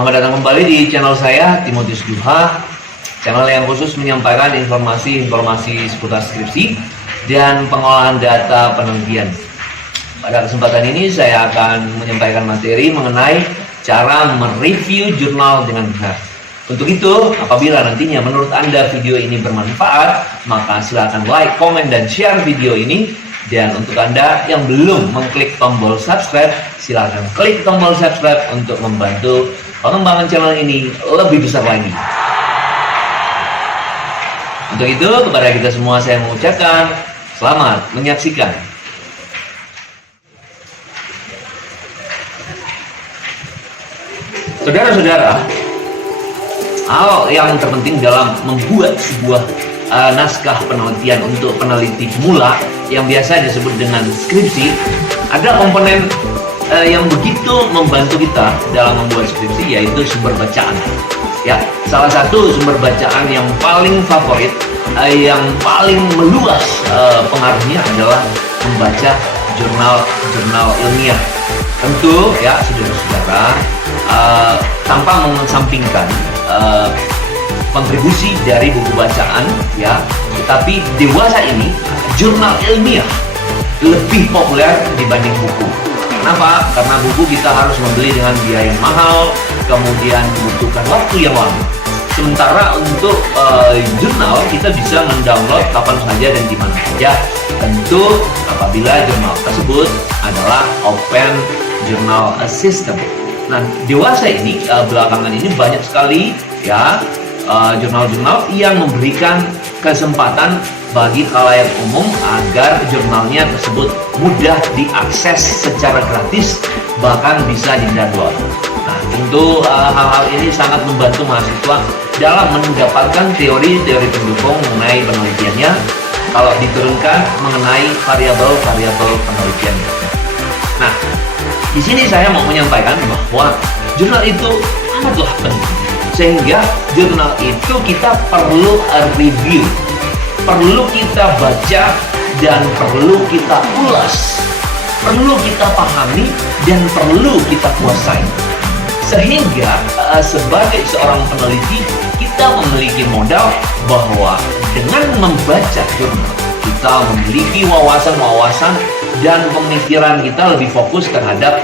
Selamat datang kembali di channel saya, Timotius Duha, channel yang khusus menyampaikan informasi-informasi seputar skripsi dan pengolahan data penelitian. Pada kesempatan ini saya akan menyampaikan materi mengenai cara mereview jurnal dengan benar. Untuk itu, apabila nantinya menurut Anda video ini bermanfaat, maka silakan like, komen, dan share video ini. Dan untuk Anda yang belum mengklik tombol subscribe, silakan klik tombol subscribe untuk membantu pengembangan channel ini lebih besar lagi. Untuk itu, kepada kita semua saya mengucapkan selamat menyaksikan. Saudara-saudara, hal yang terpenting dalam membuat sebuah naskah penelitian untuk peneliti pemula yang biasa disebut dengan skripsi, ada komponen yang begitu membantu kita dalam membuat skripsi, yaitu sumber bacaan. Ya, salah satu sumber bacaan yang paling favorit, yang paling meluas pengaruhnya adalah membaca jurnal ilmiah. Tentu ya, saudara-saudara, tanpa mengesampingkan kontribusi dari buku bacaan, ya, tetapi dewasa ini jurnal ilmiah lebih populer dibanding buku. Kenapa? Karena buku kita harus membeli dengan biaya yang mahal, kemudian membutuhkan waktu yang lama. Sementara untuk jurnal kita bisa mendownload kapan saja dan di mana saja. Tentu apabila jurnal tersebut adalah open journal system. Nah, dewasa ini belakangan ini banyak sekali ya jurnal-jurnal yang memberikan kesempatan bagi khalayak umum agar jurnalnya tersebut mudah diakses secara gratis, bahkan bisa di-download. Nah, tentu hal-hal ini sangat membantu mahasiswa dalam mendapatkan teori-teori pendukung mengenai penelitiannya kalau diturunkan mengenai variabel-variabel penelitiannya. Nah, di sini saya mau menyampaikan bahwa jurnal itu sangatlah penting, sehingga jurnal itu kita perlu review, perlu kita baca, dan perlu kita ulas, perlu kita pahami, dan perlu kita kuasai. Sehingga sebagai seorang peneliti, kita memiliki modal bahwa dengan membaca jurnal, kita memiliki wawasan-wawasan dan pemikiran kita lebih fokus terhadap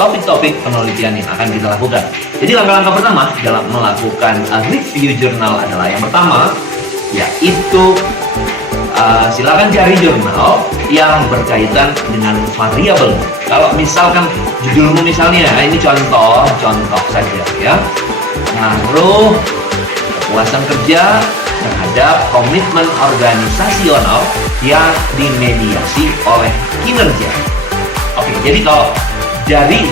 topik-topik penelitian yang akan kita lakukan. Jadi langkah-langkah pertama dalam melakukan review jurnal adalah yang pertama, yaitu silakan cari jurnal yang berkaitan dengan variabel. Kalau misalkan judulmu misalnya, ini contoh saja ya, pengaruh kepuasan kerja terhadap komitmen organisasional yang dimediasi oleh kinerja. Oke, jadi kalau dari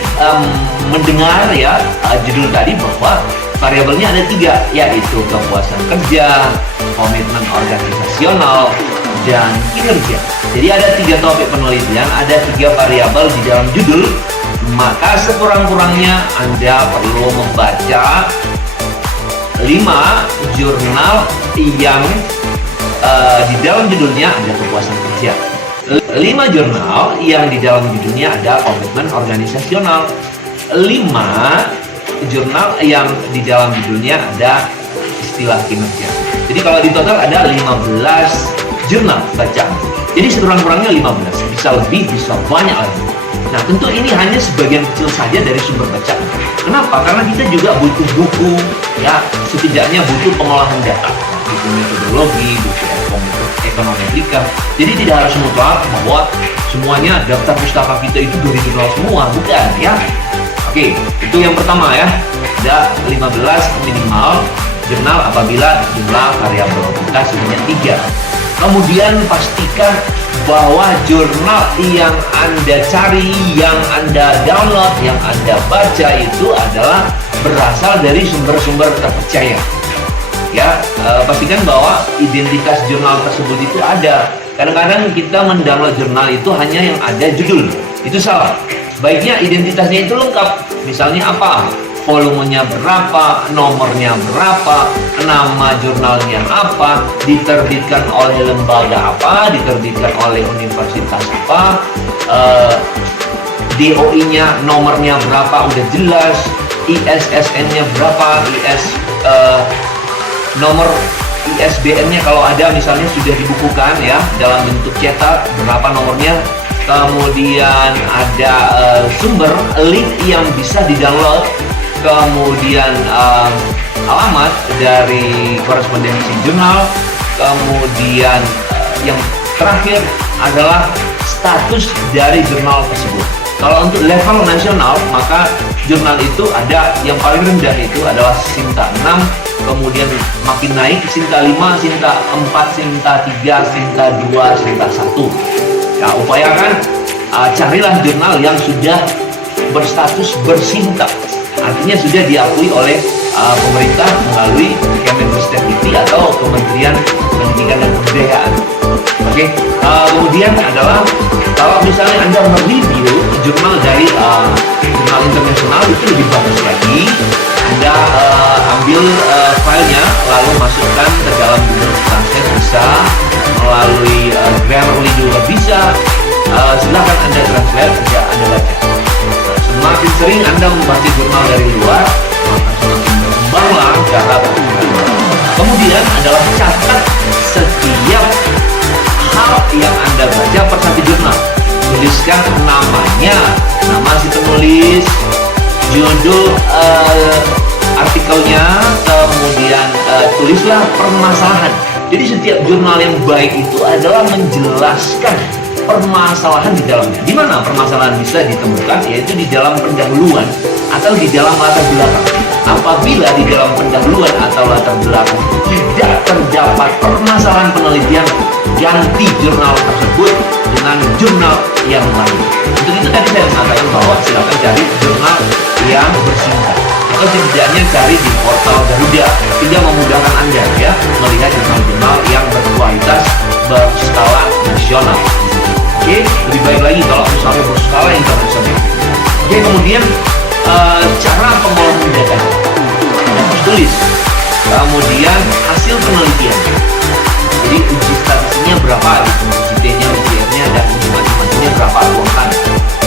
mendengar ya judul tadi bahwa variabelnya ada 3, yaitu kepuasan kerja, komitmen organisasional, dan kinerja. Jadi ada 3 topik penelitian, ada 3 variabel di dalam judul, maka sekurang-kurangnya Anda perlu membaca 5 jurnal yang di dalam judulnya ada kepuasan kerja, 5 jurnal yang di dalam judulnya ada komitmen organisasional, 5 jurnal yang di dalam judulnya ada istilah kinerja. Jadi kalau di total ada 15 jurnal bacaan. Jadi sekurang-kurangnya 15, bisa lebih, bisa banyak lagi. Nah, tentu ini hanya sebagian kecil saja dari sumber bacaan. Kenapa? Karena kita juga butuh buku, ya, setidaknya butuh pengolahan data, butuh metodologi, butuh ekonometrika. Jadi tidak harus mutlak bahwa semuanya daftar pustaka kita itu dari jurnal semua, bukan ya. Oke, itu yang pertama ya. Ada 15 minimal jurnal apabila jumlah variabel kita sebanyak 3. Kemudian pastikan bahwa jurnal yang Anda cari, yang Anda download, yang Anda baca itu adalah berasal dari sumber-sumber terpercaya. Ya, pastikan bahwa identitas jurnal tersebut itu ada. Kadang-kadang kita mendownload jurnal itu hanya yang ada judul. Itu salah. Baiknya identitasnya itu lengkap. Misalnya apa? Volumenya berapa, nomornya berapa, nama jurnalnya apa, diterbitkan oleh lembaga apa, diterbitkan oleh universitas apa, DOI-nya nomornya berapa udah jelas, ISSN-nya berapa, nomor ISBN-nya kalau ada misalnya sudah dibukukan ya dalam bentuk cetak, berapa nomornya. Kemudian ada sumber link yang bisa di-download, kemudian alamat dari korespondensi jurnal, kemudian yang terakhir adalah status dari jurnal tersebut. Kalau untuk level nasional, maka jurnal itu ada yang paling rendah itu adalah Sinta 6, kemudian makin naik Sinta 5, Sinta 4, Sinta 3, Sinta 2, Sinta 1. Ya, upayakan carilah jurnal yang sudah berstatus bersinta, artinya sudah diakui oleh pemerintah melalui Kemendikbud atau Kementerian Pendidikan dan Kebudayaan. Oke, kemudian adalah kalau misalnya Anda mereview jurnal dari jurnal internasional, itu lebih bagus lagi. Anda ambil filenya lalu masukkan ke dalam Google Translate bisa, melalui Grammarly juga bisa. Silahkan Anda translate sejak Anda baca. Semakin sering Anda membaca jurnal dari luar, maka semakin berkembanglah cara berpikir. Kemudian adalah catat setiap hal yang Anda baca per satu jurnal. Tuliskan namanya, nama si penulis, judul artikelnya, kemudian tulislah permasalahan. Jadi setiap jurnal yang baik itu adalah menjelaskan permasalahan di dalamnya. Di mana permasalahan bisa ditemukan? Yaitu di dalam pendahuluan atau di dalam latar belakang. Apabila di dalam pendahuluan atau latar belakang tidak terdapat permasalahan penelitian, ganti jurnal tersebut dengan jurnal yang lain. Untuk itu tadi saya mengatakan bahwa silakan cari jurnal yang bersingkat, atau setidaknya cari di portal Garuda, tidak memudahkan Anda ya melihat jurnal-jurnal yang berkualitas berskala nasional. Oke, lebih baik lagi kalau misalnya berskala internasional. Oke, kemudian cara pengolahan data, Anda harus tulis. Kemudian hasil penelitian. Jadi uji statistiknya berapa, UGT-nya, UGR-nya, dan uji matematikanya berapa, tuangkan.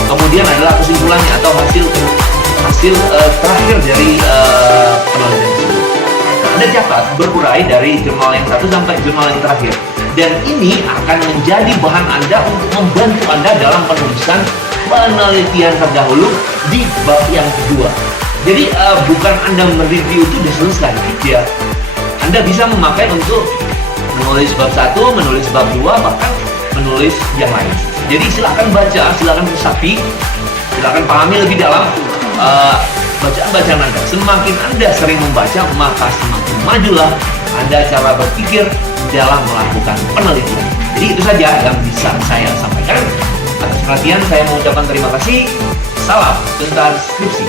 Kemudian adalah kesimpulannya atau hasil terakhir dari penelitian tersebut. Nah, Anda catat berurai dari jurnal yang satu sampai jurnal yang terakhir. Dan ini akan menjadi bahan Anda untuk membantu Anda dalam penulisan penelitian terdahulu di bab yang kedua. Jadi bukan Anda mereview itu sudah selesai, ya. Anda bisa memakai untuk menulis bab 1, menulis bab 2, bahkan menulis yang lain. Jadi silakan baca, silakan resapi, silakan pahami lebih dalam bacaan-bacaan Anda. Semakin Anda sering membaca, maka semakin majulah Anda cara berpikir dalam melakukan penelitian. Jadi itu saja yang bisa saya sampaikan. Atas perhatian saya mengucapkan terima kasih. Salam tuntas skripsi.